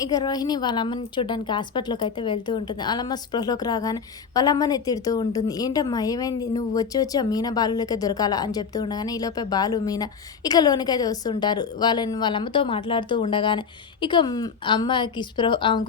ఇక రోహిణి వాళ్ళ అమ్మని చూడ్డానికి హాస్పిటల్‌కయితే వెళ్తూ ఉంటుంది. ఆళ్ళమ్మ స్పృహలోకి రాగానే వాళ్ళ అమ్మని తిడుతూ ఉంటుంది. "ఏంటమ్మా ఏమైంది? నువ్వు వచ్చి వచ్చి ఆ మీనా బాలులకే దొరకాలా?" అని చెప్తూ ఉండగానే ఈలోపే బాలు, మీనా ఇక లోనికైతే వస్తుంటారు. వాళ్ళ అమ్మతో మాట్లాడుతూ ఉండగానే ఇక ఆమెకు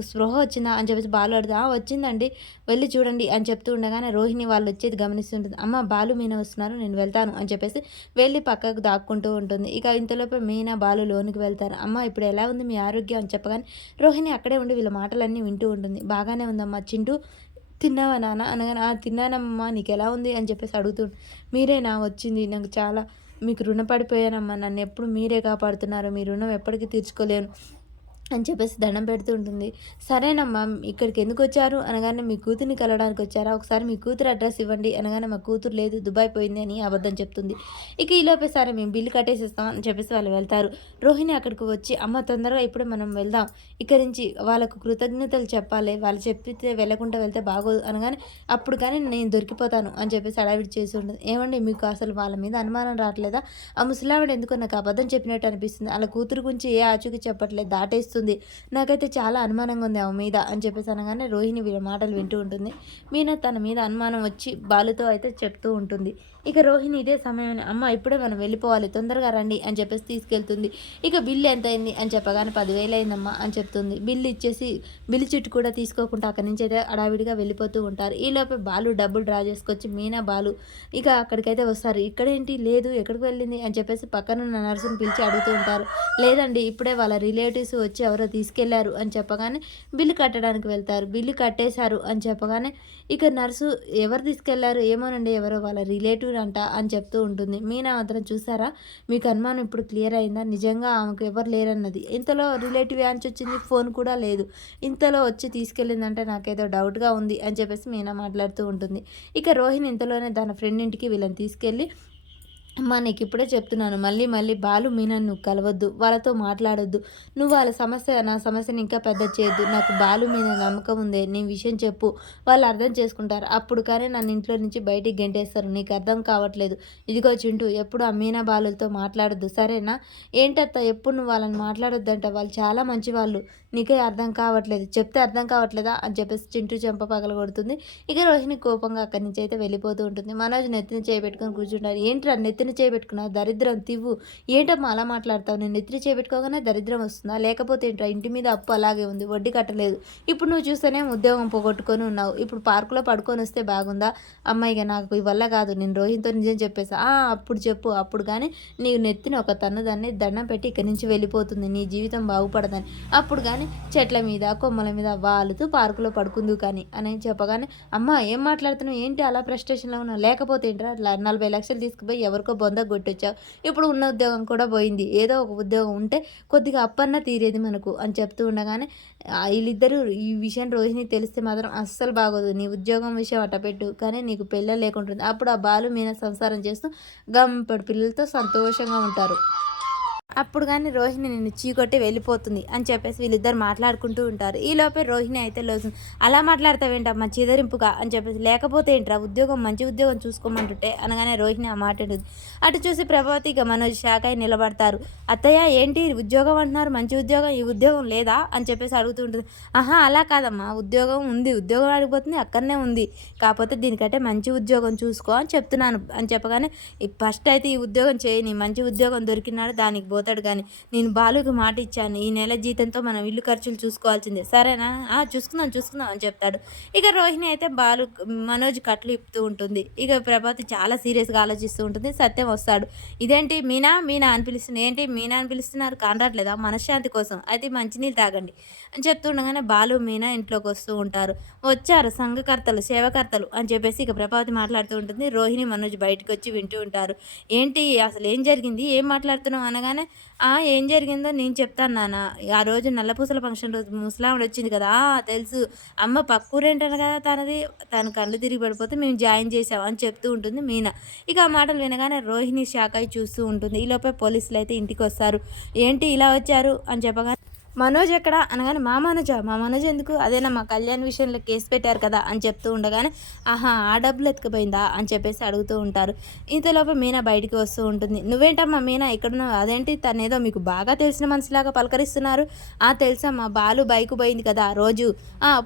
స్పృహ వచ్చిందా అని చెప్పేసి బాలు అడిగితే, "ఆ! వచ్చిందండి. వెళ్లి చూడండి" అని చెప్తూ ఉండగానే రోహిణి వాళ్ళొచ్చేది గమనిస్తుంటుంది. "అమ్మ బాలు, మీనా వస్తున్నారు. నేను వెళ్తాను" అని చెప్పేసి వెళ్లి పక్కకు దాక్కుంటూ ఉంటుంది. ఇక ఇంతలోపే మీనా, బాలు లోనికి వెళ్తారు. "అమ్మ ఇప్పుడు ఎలా ఉంది మీ ఆరోగ్యం?" అని చెప్పగానే రోహిణి అక్కడే ఉండి వీళ్ళ మాటలన్నీ వింటూ ఉంటుంది. "బాగానే ఉందమ్మా. చింటూ తిన్నావా నాన్న?" అనగానే, "ఆ! తిన్నానమ్మా. నీకెలా ఉంది?" అని చెప్పేసి "మీరేనా వచ్చింది? నాకు చాలా మీకు రుణపడిపోయానమ్మా. నన్నెప్పుడు మీరే కాపాడుతున్నారు. మీ రుణం ఎప్పటికీ తీర్చుకోలేను" అని చెప్పేసి దండం పెడుతూ ఉంటుంది. "సరేనమ్మా ఇక్కడికెందుకొచ్చారు?" అనగానే, "మీ కూతురిని కలవడానికొచ్చారా? ఒకసారి మీ కూతురు అడ్రెస్ ఇవ్వండి" అనగానే, "మా కూతురు లేదు, దుబాయ్ పోయింది" అని అబద్ధం చెప్తుంది. ఇక ఈలోపే సరే మేము బిల్లు కట్టేసిస్తాం అని చెప్పేసి వాళ్ళు వెళ్తారు. రోహిణి అక్కడికి వచ్చి, "అమ్మ తొందరగా ఇప్పుడే మనం వెళ్దాం. ఇక్కడి నుంచి వాళ్ళకు కృతజ్ఞతలు చెప్పాలి. వాళ్ళు చెప్పితే వెళ్ళకుండా వెళ్తే బాగోదు" అనగానే, "అప్పుడు కానీ నేను దొరికిపోతాను" అని చెప్పేసి హడావిడి చేసి ఉంటుంది. "ఏవండీ మీకు అసలు వాళ్ళ మీద అనుమానం రావట్లేదా? ఆ ముసలావిడ ఎందుకో నాకు అబద్ధం చెప్పినట్టు అనిపిస్తుంది. ఆళ్ళ కూతురు గురించి ఏ ఆచూకీ చెప్పట్లేదు. దాటేస్తుంది. నాకైతే చాలా అనుమానంగా ఉంది ఆమె మీద" అని చెప్పేసి అనగానే రోహిణి వీళ్ళ మాటలు వింటూ ఉంటుంది. మీనా తన మీద అనుమానం వచ్చి బాలుతో అయితే చెప్తూ ఉంటుంది. ఇక రోహిణి ఇదే సమయాన్ని, "అమ్మ ఇప్పుడే మనం వెళ్ళిపోవాలి. తొందరగా రండి" అని చెప్పేసి తీసుకెళ్తుంది. ఇక బిల్లు ఎంతయింది అని చెప్పగానే, "10,000 అయిందమ్మా" అని చెప్తుంది. బిల్లు ఇచ్చేసి బిల్లు చిట్టు కూడా తీసుకోకుండా అక్కడి నుంచి అయితే హడావిడిగా వెళ్ళిపోతూ ఉంటారు. ఈలోపే బాలు డబ్బులు డ్రా చేసుకొచ్చి మీనా, బాలు ఇక అక్కడికైతే వస్తారు. "ఇక్కడేంటి లేదు ఎక్కడికి వెళ్ళింది" అని చెప్పేసి పక్కనున్న నర్సుని పిలిచి అడుగుతూ ఉంటారు. "లేదండి ఇప్పుడే వాళ్ళ రిలేటివ్స్ వచ్చి ఎవరో తీసుకెళ్లారు" అని చెప్పగానే బిల్లు కట్టడానికి వెళ్తారు. బిల్లు కట్టేశారు అని చెప్పగానే ఇక నర్సు, "ఎవరు తీసుకెళ్లారు?" "ఏమోనండి ఎవరో వాళ్ళ రిలేటివ్ అంట" అని చెప్తూ ఉంటుంది. మీనా మాత్రం, "చూసారా మీకు అనుమానం ఇప్పుడు క్లియర్ అయిందా? నిజంగా ఆమెకు ఎవరు లేరన్నది. ఇంతలో రిలేటివ్ యాంచొచ్చింది, ఫోన్ కూడా లేదు. ఇంతలో వచ్చి తీసుకెళ్ళిందంటే నాకేదో డౌట్‌గా ఉంది" అని చెప్పేసి మీనా మాట్లాడుతూ ఉంటుంది. ఇక రోహిణి ఇంతలోనే తన ఫ్రెండ్ ఇంటికి వీళ్ళని తీసుకెళ్ళి, "అమ్మా నీకిప్పుడే చెప్తున్నాను. మళ్ళీ మళ్ళీ బాలు, మీనని నువ్వు కలవద్దు. వాళ్ళతో మాట్లాడొద్దు. నువ్వు నా సమస్యని ఇంకా పెద్దది చేయొద్దు. నాకు బాలు మీద నమ్మకం ఉందే. నీ విషయం చెప్పు. వాళ్ళు అర్థం చేసుకుంటారు. అప్పుడు కానీ నన్ను ఇంట్లో నుంచి బయటికి గెంటేస్తారు. నీకు అర్థం కావట్లేదు. ఇదిగో చింటూ ఎప్పుడు ఆ మీనా, బాలులతో మాట్లాడొద్దు. సరేనా? ఏంటత్త ఎప్పుడు నువ్వు వాళ్ళని మాట్లాడొద్దంటావు? వాళ్ళు చాలా మంచివాళ్ళు. నీకే అర్థం కావట్లేదు. చెప్తే అర్థం కావట్లేదా?" అని చెప్పేసి చింటూ చెంప పగలగొడుతుంది. ఇక రోహిణి కోపంగా అక్కడి నుంచి అయితే వెళ్ళిపోతూ ఉంటుంది. మనోజ్ నెత్తిన చేయి పెట్టుకొని కూర్చుంటారు. "ఏంట్రా నెత్తిన చేయి పెట్టుకున్నావు? దరిద్రం తివ్వు. ఏంటమ్మా అలా మాట్లాడతావు? నేను నెత్తిన చేయి పెట్టుకోగానే దరిద్రం వస్తుందా? లేకపోతే ఏంట్రా ఇంటి మీద అప్పు అలాగే ఉంది. వడ్డీ కట్టలేదు. ఇప్పుడు నువ్వు చూస్తేనేమో ఉద్యోగం పోగొట్టుకొని ఉన్నావు. ఇప్పుడు పార్కులో పడుకొనొస్తే బాగుందా? అమ్మ ఇక నాకు ఈ వల్ల కాదు. నేను రోహిణితో నిజం చెప్పేసా." "ఆ! అప్పుడు చెప్పు. అప్పుడు కానీ నీ నెత్తిన ఒక తన్నుదాన్ని దండం పెట్టి ఇక్కడి నుంచి వెళ్ళిపోతుంది. నీ జీవితం బాగుపడదని. అప్పుడు కానీ చెట్ల మీద, కొమ్మల మీద వాలుతూ పార్కులో పడుకుందువు కానీ" అని చెప్పగానే, "అమ్మ ఏం మాట్లాడుతున్నావు? ఏంటి అలా ఫ్రస్ట్రేషన్‌లో ఉన్నావు? లేకపోతే ఏంట్రా 40 లక్షలు తీసుకుపోయి ఎవరికో బొందకు కొట్టొచ్చావు. ఇప్పుడు ఉన్న ఉద్యోగం కూడా పోయింది. ఏదో ఒక ఉద్యోగం ఉంటే కొద్దిగా అప్పన్నా తీరేది మనకు" అని చెప్తూ ఉండగానే, ఈళ్ళిద్దరూ ఈ విషయం రోహిణికి తెలిస్తే మాత్రం అస్సలు బాగోదు. "నీ ఉద్యోగం విషయం అట్టపెట్టు. కానీ నీకు పెళ్ళే లేకుంటుంది." అప్పుడు ఆ బాలు, మీనా సంసారం చేస్తూ గంపెడు పిల్లలతో సంతోషంగా ఉంటారు. అప్పుడు గాని రోహిణి నిన్ను చీకొట్టి వెళ్ళిపోతుంది అని చెప్పేసి వీళ్ళిద్దరు మాట్లాడుకుంటూ ఉంటారు. ఈలోపే రోహిణి అయితే లేస్తుంది. "అలా మాట్లాడతావేంటమ్మా చీదరింపుగా" అని చెప్పేసి, "లేకపోతే ఏంట్రా ఉద్యోగం మంచి ఉద్యోగం చూసుకోమంటుంటే" అనగానే రోహిణి ఆ మాట అంటుంది. అటు చూసి ప్రభావతి ఇక మనోజ్ షాక్ అయి నిలబడతారు. "అత్తయ్య ఏంటి ఉద్యోగం అంటున్నారు, మంచి ఉద్యోగం, ఈ ఉద్యోగం లేదా?" అని చెప్పేసి అడుగుతూ ఉంటుంది. "ఆహా అలా కాదమ్మా, ఉద్యోగం ఉంది. ఉద్యోగం అడిగిపోతుంది అక్కడనే ఉంది. కాకపోతే దీనికంటే మంచి ఉద్యోగం చూసుకో అని చెప్తున్నాను" అని చెప్పగానే, ఫస్ట్ అయితే ఈ ఉద్యోగం చేయని, మంచి ఉద్యోగం దొరికినాడు దానికి పోతాడు కానీ, నేను బాలుకి మాట ఇచ్చాను. ఈ నెల జీతంతో మనం ఇల్లు ఖర్చులు చూసుకోవాల్సిందే. సరేనా? ఆ! చూసుకుందాం, చూసుకుందాం అని చెప్తాడు. ఇక రోహిణి అయితే మనోజ్ కట్లు ఇప్పుతూ ఉంటుంది. ఇక ప్రభావతి చాలా సీరియస్‌గా ఆలోచిస్తూ ఉంటుంది. సత్యం వస్తాడు. "ఇదేంటి మీనా, మీనా అని పిలుస్తుంది. ఏంటి మీనా అని పిలుస్తున్నారు? కానరాట్లేదా? మనశ్శాంతి కోసం అయితే మంచినీళ్ళు తాగండి" అని చెప్తూ ఉండగానే బాలు, మీనా ఇంట్లోకి వస్తూ ఉంటారు. వచ్చారు సంఘకర్తలు, సేవకర్తలు అని చెప్పేసి ఇక ప్రభావతి మాట్లాడుతూ ఉంటుంది. రోహిణి, మనోజ్ బయటకొచ్చి వింటూ ఉంటారు. "ఏంటి అసలు ఏం జరిగింది? ఏం మాట్లాడుతున్నావు?" అనగానే, "ఆ! ఏం జరిగిందో నేను చెప్తాను నాన్న. ఆ రోజు నల్లపూసల ఫంక్షన్ రోజు ముసలావిడ వచ్చింది కదా!" "ఆ! తెలుసు. అమ్మ పక్కూరేంటట కదా తనది. తను కళ్ళు తిరిగి పడిపోతే మేము జాయిన్ చేశాం" అని చెప్తూ ఉంటుంది మీనా. ఇక ఆ మాటలు వినగానే రోహిణి షాక్ అయి చూస్తూ ఉంటుంది. ఈలోపే పోలీసులైతే ఇంటికొస్తారు. "ఏంటి ఇలా వచ్చారు?" అని చెప్పగానే, మనోజ్ ఎక్కడ అనగానే మా మనోజ్ ఎందుకు అదేనా మా కళ్యాణ్ విషయంలో కేసు పెట్టారు కదా అని చెప్తూ ఉండగానే ఆహా ఆ డబ్బులు ఎత్తుకుపోయిందా అని చెప్పేసి అడుగుతూ ఉంటారు. ఇంతలోపు మీనా బయటికి వస్తూ ఉంటుంది. నువ్వేంటమ్మా మీనా ఇక్కడున్నావు అదేంటి తనేదో మీకు బాగా తెలిసిన మనిషిలాగా పలకరిస్తున్నారు. తెలుసమ్మా బాలు బైకు పోయింది కదా రోజు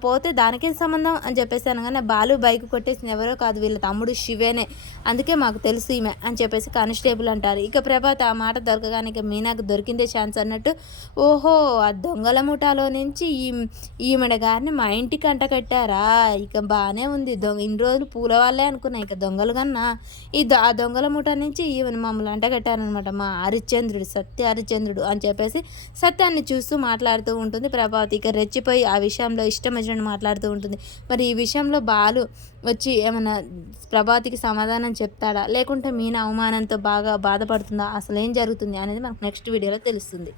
పోతే దానికేం సంబంధం అని చెప్పేసి అనగానే బాలు బైక్ కొట్టేసింది ఎవరో కాదు వీళ్ళ తమ్ముడు శివేనే అందుకే మాకు తెలుసు ఈమె అని చెప్పేసి కానిస్టేబుల్ అంటారు. ఇక ప్రభాత్ ఆ మాట దొరకగానే ఇక మీనాకు దొరికిందే ఛాన్స్ అన్నట్టు ఓహో ఆ దొంగల ముఠాలో నుంచి ఈమెడ గారిని మా ఇంటికి అంటకట్టారా ఇక బాగానే ఉంది ఇన్ని రోజులు పూల వాళ్ళే అనుకున్నా ఇక దొంగలు కన్నా ఆ దొంగల ముఠా నుంచి ఈమెను మమ్మల్ని అంటగట్టారనమాట మా హరిశ్చంద్రుడు సత్య హరిశ్చంద్రుడు అని చెప్పేసి సత్యాన్ని చూస్తూ మాట్లాడుతూ ఉంటుంది ప్రభావతి. ఇక రెచ్చిపోయి ఆ విషయంలో ఇష్టం వచ్చినట్టు మాట్లాడుతూ ఉంటుంది. మరి ఈ విషయంలో బాలు వచ్చి ఏమన్నా ప్రభావతికి సమాధానం చెప్తాడా లేకుంటే మీనా అవమానంతో బాగా బాధపడుతుందా అసలు ఏం జరుగుతుంది అనేది మనకు నెక్స్ట్ వీడియోలో తెలుస్తుంది.